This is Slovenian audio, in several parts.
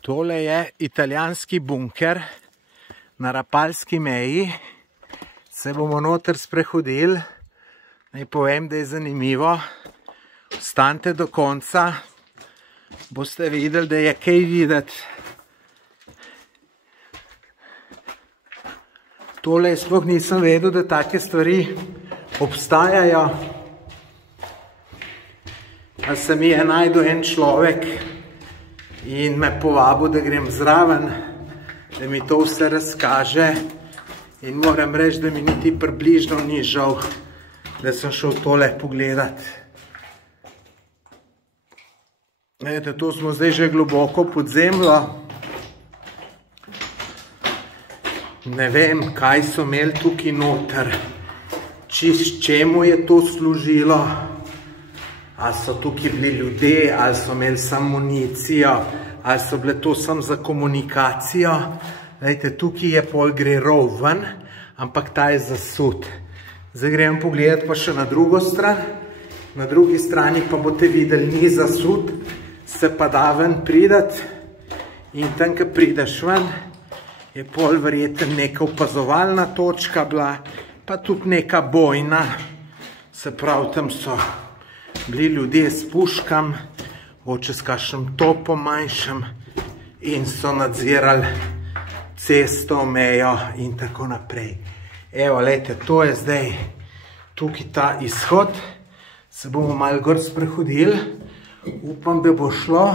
Tole je italijanski bunker na rapalski meji. Se bomo noter sprehodili. Naj povem, da je zanimivo. Ostanite do konca. Boste videli, da je kaj videti. Tole sploh nisem vedel, da take stvari obstajajo. A se mi je najdel en človek in me povabil, da grem zraven, da mi to vse razkaže. In moram reči, da mi niti približno ni žal, da sem šel tole pogledat. Vidite, to smo zdaj že globoko pod zemljo. Ne vem, kaj so imeli tukaj noter, čemu je to služilo. Ali so tukaj bili ljudje, ali so imeli samo municijo, ali so bile to samo za komunikacijo. Vidite, tukaj je pol gre rov ven, ampak ta je zasut. Zdaj grem pogledati pa še na drugo stran. Na drugi strani pa boste videli, ni zasut, se pa da ven prideti. In tam, ko prideš ven, je pol verjetno neka opazovalna točka bila, pa tudi neka bojna. Se pravi, tam so bili ljudje s puškami, mogoče s kakšnim topom manjšim, in so nadzirali cesto, mejo in tako naprej. Evo, lejte, to je zdaj tukaj ta izhod. Se bomo malo gor sprehodili. Upam, da bo šlo.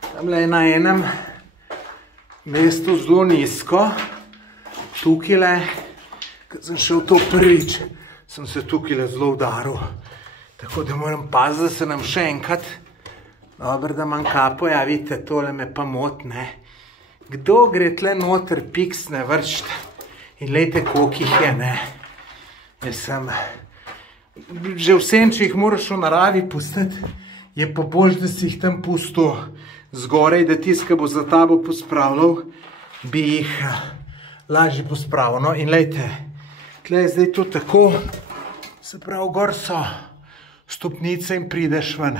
Tamle je na enem mestu zelo nizko. Tukajle, ko sem šel to prvič, sem se tukajle zelo udaril. Tako da moram paziti, da se nam še enkrat, dobro, da imam kapo, ja, vidite, tole me pa motne. Kdo gre tle noter piksne vršt? In lejte, koliko jih je, ne? Mislim, že vsem, če jih moraš v naravi pustiti, je pa bolj, da si jih tam pustil zgorej, da tist, ki bo za tabo pospravljal, bi jih lažje pospravil. No, in lejte, tle je zdaj to tako, se pravi, gor so stopnice in prideš ven.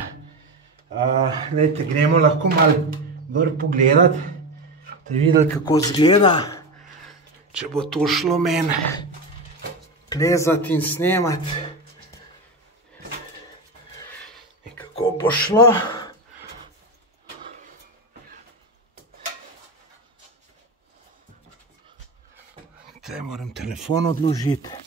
Lejte, gremo lahko malo gor pogledati, da videli, kako izgleda, če bo to šlo meni plezati in snemati. In kako bo šlo. Zdaj moram telefon odložiti.